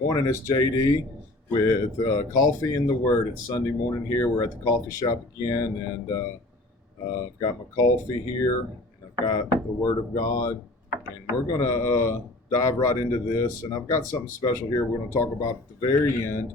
Morning, it's JD with Coffee and the Word. It's Sunday morning here. We're at the coffee shop again, and I've got my coffee here, and I've got the Word of God, and we're going to dive right into this. And I've got something special here we're going to talk about at the very end.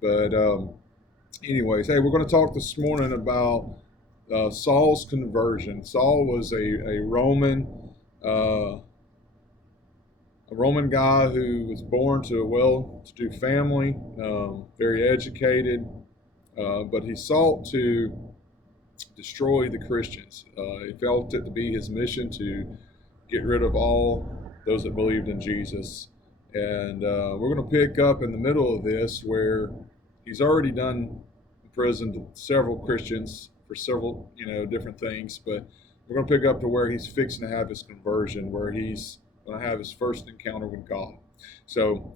But, anyways, hey, we're going to talk this morning about Saul's conversion. Saul was a uh, Roman guy who was born to a well-to-do family, very educated, but he sought to destroy the Christians. He felt it to be his mission to get rid of all those that believed in Jesus. And we're going to pick up in the middle of this where he's already done imprisoned several Christians for several, different things, but we're going to pick up to where he's fixing to have his conversion, where he's going to have his first encounter with God. So,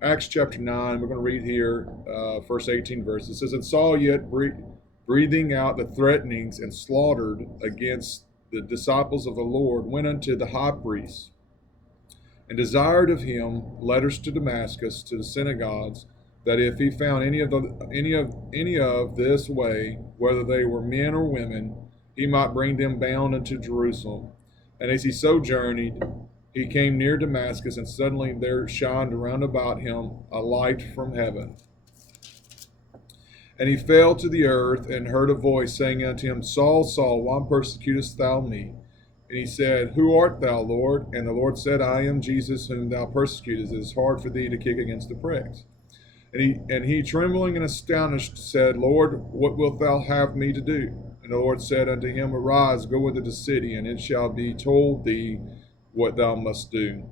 Acts chapter 9, we're going to read here, first 18 verses. It says, "And Saul, yet breathing out the threatenings and slaughtered against the disciples of the Lord, went unto the high priest and desired of him letters to Damascus, to the synagogues, that if he found any of this way, whether they were men or women, he might bring them bound unto Jerusalem. And as he so journeyed, he came near Damascus, and suddenly there shined around about him a light from heaven. And he fell to the earth, and heard a voice saying unto him, Saul, Saul, why persecutest thou me? And he said, Who art thou, Lord? And the Lord said, I am Jesus, whom thou persecutest. It is hard for thee to kick against the pricks. And he trembling and astonished, said, Lord, what wilt thou have me to do? And the Lord said unto him, Arise, go into the city, and it shall be told thee what thou must do.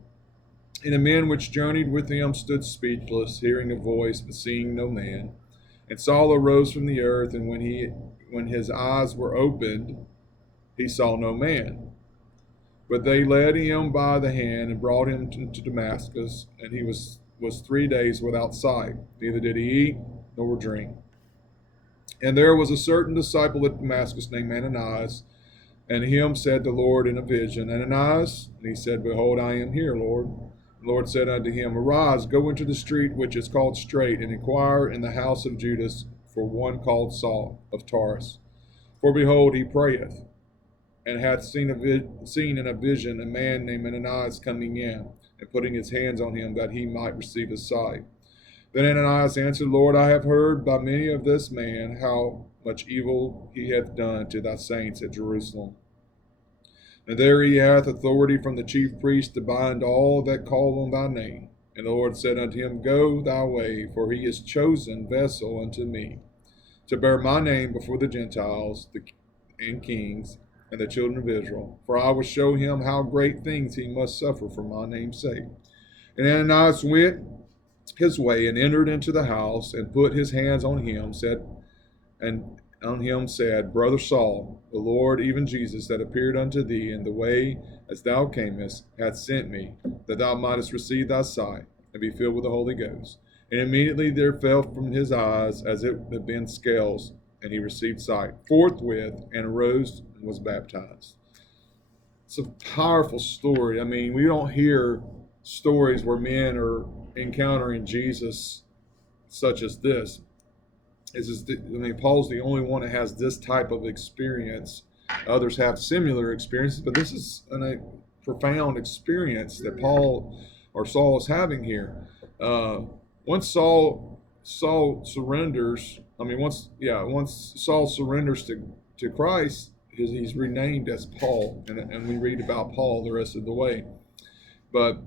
And the men which journeyed with him stood speechless, hearing a voice, but seeing no man. And Saul arose from the earth, and when his eyes were opened, he saw no man. But they led him by the hand and brought him to Damascus, and he was 3 days without sight, neither did he eat nor drink. And there was a certain disciple at Damascus named Ananias, and him said the Lord in a vision, Ananias? And he said, Behold, I am here, Lord. The Lord said unto him, Arise, go into the street which is called Straight, and inquire in the house of Judas for one called Saul of Tarsus. For behold, he prayeth, and hath seen in a vision a man named Ananias coming in, and putting his hands on him, that he might receive his sight. Then Ananias answered, Lord, I have heard by many of this man how much evil he hath done to thy saints at Jerusalem. And there he hath authority from the chief priest to bind all that call on thy name. And the Lord said unto him, Go thy way, for he is chosen vessel unto me, to bear my name before the Gentiles and kings, and the children of Israel. For I will show him how great things he must suffer for my name's sake. And Ananias went his way, and entered into the house, and put his hands on him, said, Brother Saul, the Lord, even Jesus, that appeared unto thee in the way as thou camest, hath sent me, that thou mightest receive thy sight, and be filled with the Holy Ghost. And immediately there fell from his eyes as it had been scales, and he received sight forthwith, and arose and was baptized. It's a powerful story. I mean, we don't hear stories where men are encountering Jesus such as this. Paul's the only one that has this type of experience. Others have similar experiences, but this is a profound experience that Saul is having here. Once Saul surrenders, once Saul surrenders to Christ, he's renamed as Paul, and we read about Paul the rest of the way. But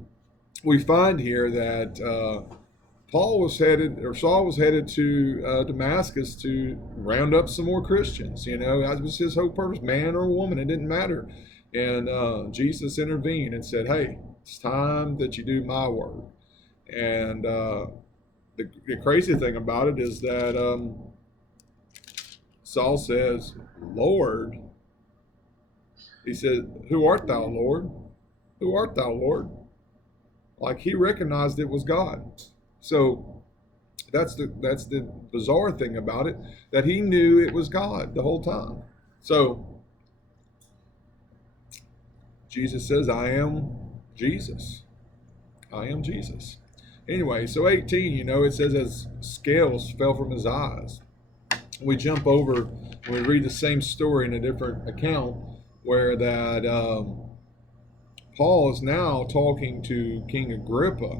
we find here that Saul was headed to Damascus to round up some more Christians. That was his whole purpose, man or woman, it didn't matter. And Jesus intervened and said, Hey, it's time that you do my work. And the crazy thing about it is that Saul says, Lord. He said, Who art thou, Lord? Who art thou, Lord? Like he recognized it was God. So that's the bizarre thing about it, that he knew it was God the whole time. So Jesus says, I am Jesus. I am Jesus. Anyway, so 18, it says as scales fell from his eyes. We jump over, we read the same story in a different account where that Paul is now talking to King Agrippa.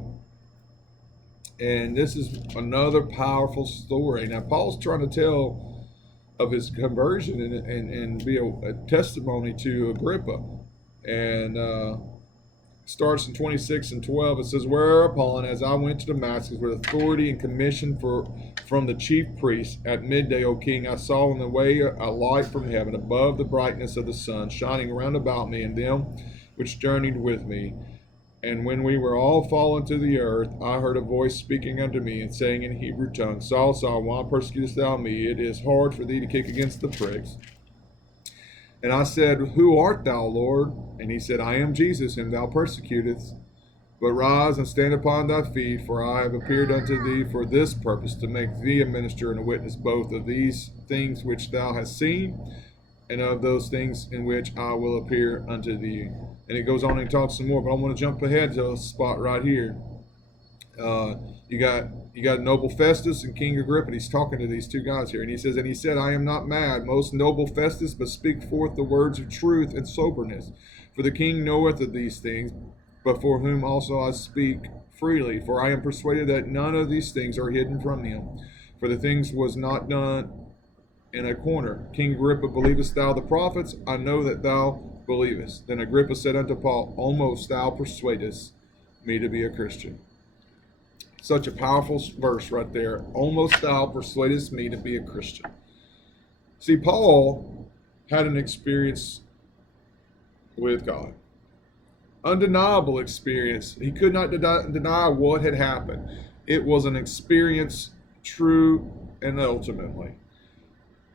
And this is another powerful story. Now, Paul's trying to tell of his conversion and be a testimony to Agrippa. And starts in 26 and 12. It says, whereupon, as I went to Damascus with authority and commission from the chief priests at midday, O king, I saw on the way a light from heaven above the brightness of the sun, shining round about me and them which journeyed with me. And when we were all fallen to the earth, I heard a voice speaking unto me and saying in Hebrew tongue, Saul, Saul, why persecutest thou me? It is hard for thee to kick against the pricks. And I said, who art thou, Lord? And he said, I am Jesus, whom thou persecutest. But rise and stand upon thy feet, for I have appeared unto thee for this purpose, to make thee a minister and a witness both of these things which thou hast seen, and of those things in which I will appear unto thee. And it goes on and talks some more, but I want to jump ahead to a spot right here. You got noble Festus and King Agrippa, and he's talking to these two guys here, and he said, I am not mad, most noble Festus, but speak forth the words of truth and soberness. For the king knoweth of these things, but for whom also I speak freely. For I am persuaded that none of these things are hidden from him. For the things was not done in a corner. King Agrippa, believest thou the prophets? I know that thou believest. Then Agrippa said unto Paul, almost thou persuadest me to be a Christian. Such a powerful verse right there. Almost thou persuadest me to be a Christian. See, Paul had an experience with God. Undeniable experience. He could not deny what had happened. It was an experience, true and ultimately.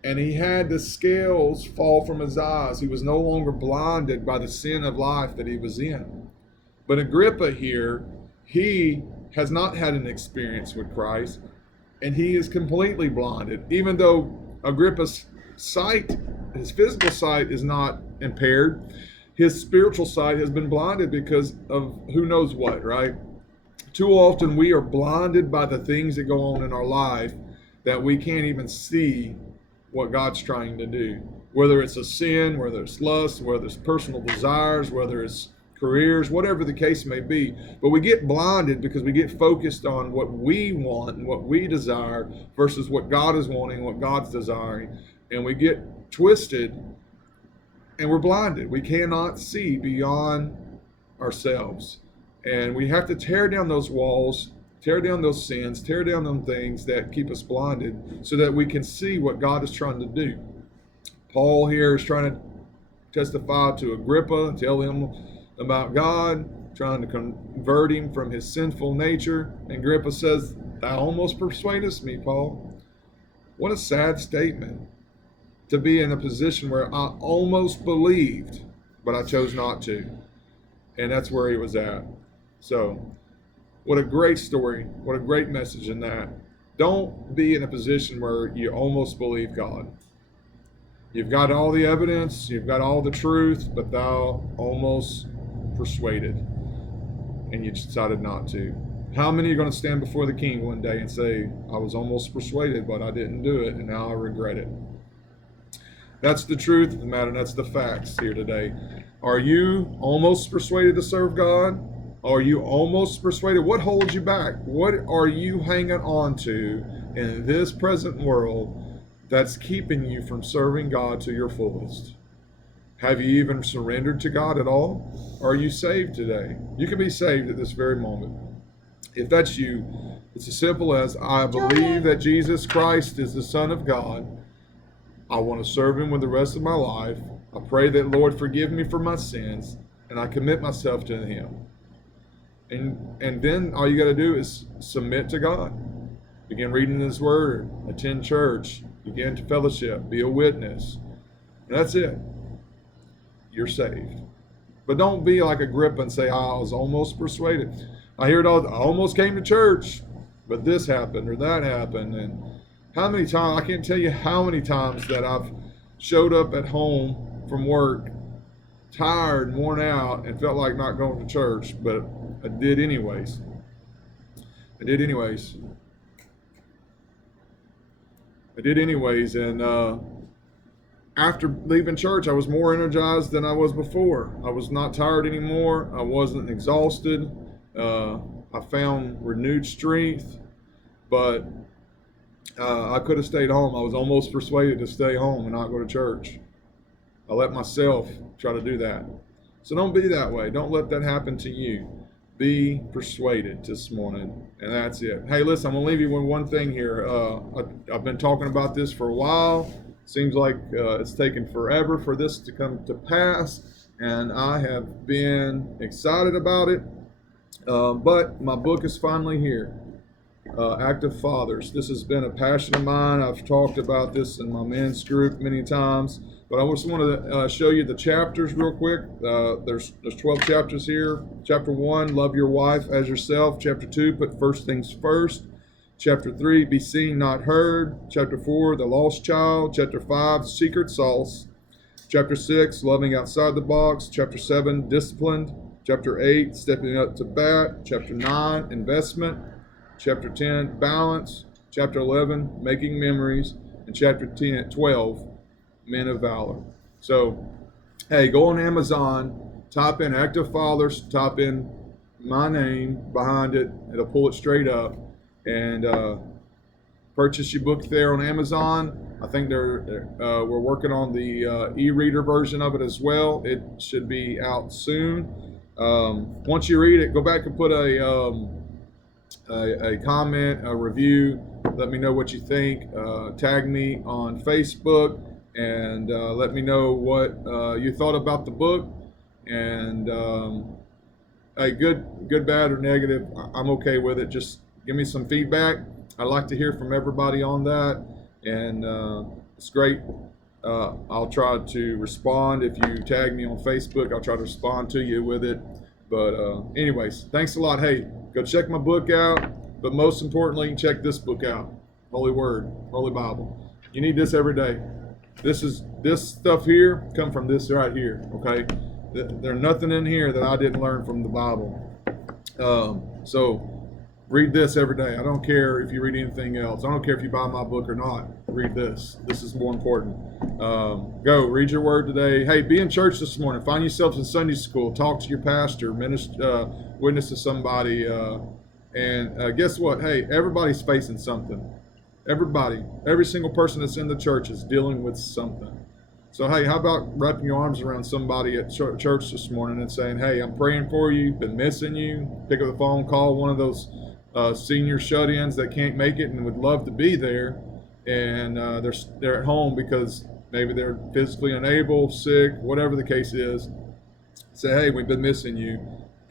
And he had the scales fall from his eyes. He was no longer blinded by the sin of life that he was in. But Agrippa here, he has not had an experience with Christ, and he is completely blinded. Even though Agrippa's sight, his physical sight is not impaired, his spiritual sight has been blinded because of who knows what, right? Too often we are blinded by the things that go on in our life that we can't even see what God's trying to do. Whether it's a sin, whether it's lust, whether it's personal desires, whether it's careers, whatever the case may be. But we get blinded because we get focused on what we want and what we desire versus what God is wanting, what God's desiring. And we get twisted and we're blinded. We cannot see beyond ourselves. And we have to tear down those walls, tear down those sins, tear down them things that keep us blinded so that we can see what God is trying to do. Paul here is trying to testify to Agrippa and tell him about God, trying to convert him from his sinful nature. And Agrippa says, thou almost persuadest me, Paul. What a sad statement to be in a position where I almost believed, but I chose not to. And that's where he was at. So, what a great story. What a great message in that. Don't be in a position where you almost believe God. You've got all the evidence, you've got all the truth, but thou almost persuaded, and you decided not to. How many are going to stand before the king one day and say, I was almost persuaded, but I didn't do it, and now I regret it? That's the truth of the matter. That's the facts here today. Are you almost persuaded to serve God? Are you almost persuaded? What holds you back? What are you hanging on to in this present world that's keeping you from serving God to your fullest? Have you even surrendered to God at all? Are you saved today? You can be saved at this very moment. If that's you, it's as simple as, I believe that Jesus Christ is the Son of God. I want to serve him with the rest of my life. I pray that, Lord, forgive me for my sins, and I commit myself to him. And then all you got to do is submit to God. Begin reading his word, attend church, begin to fellowship, be a witness. And that's it. You're saved. But don't be like Agrippa and say, I was almost persuaded. I hear it all, I almost came to church, but this happened or that happened. And how many times, I can't tell you how many times that I've showed up at home from work, tired, worn out, and felt like not going to church, but I did anyways. I did anyways. And after leaving church, I was more energized than I was before. I was not tired anymore. I wasn't exhausted. I found renewed strength, but I could have stayed home. I was almost persuaded to stay home and not go to church. I let myself try to do that. So don't be that way. Don't let that happen to you. Be persuaded this morning, and that's it. Hey, listen, I'm going to leave you with one thing here. I've been talking about this for a while. Seems like it's taken forever for this to come to pass, and I have been excited about it. But my book is finally here. Active Fathers. This has been a passion of mine. I've talked about this in my men's group many times, but I just want to show you the chapters real quick. There's 12 chapters here. Chapter 1, love your wife as yourself. Chapter 2, put first things first. Chapter 3, be seen, not heard. Chapter 4, the lost child. Chapter 5, secret sauce. Chapter 6, loving outside the box. Chapter 7, disciplined. Chapter 8, stepping up to bat. Chapter 9, investment. Chapter 10, balance. Chapter 11, making memories. And chapter 12, men of valor. So, hey, go on Amazon, type in Active Fathers, type in my name behind it. It'll pull it straight up. And purchase your book there on Amazon. I think we're working on the e-reader version of it as well. It should be out soon. Once you read it, go back and put a comment, a review. Let me know what you think. Tag me on Facebook and let me know what you thought about the book. And hey, good, bad, or negative, I'm okay with it. Just give me some feedback. I'd like to hear from everybody on that, and it's great. I'll try to respond. If you tag me on Facebook, I'll try to respond to you with it. But anyways, thanks a lot. Hey, go check my book out, but most importantly, check this book out, Holy Word, Holy Bible. You need this every day. This stuff here come from this right here, okay? There's nothing in here that I didn't learn from the Bible. So read this every day. I don't care if you read anything else. I don't care if you buy my book or not. Read this. This is more important. Go read your word today. Hey, be in church this morning. Find yourself in Sunday school. Talk to your pastor. Witness to somebody. And guess what? Hey, everybody's facing something. Every single person that's in the church is dealing with something. So, hey, how about wrapping your arms around somebody at church this morning and saying, hey, I'm praying for you, been missing you. Pick up the phone, call one of those senior shut-ins that can't make it and would love to be there. And they're at home because maybe they're physically unable, sick, whatever the case is. Say, hey, we've been missing you,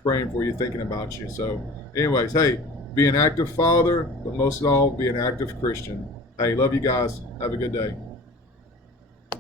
praying for you, thinking about you. So, anyways, hey, be an active father, but most of all, be an active Christian. Hey, love you guys. Have a good day.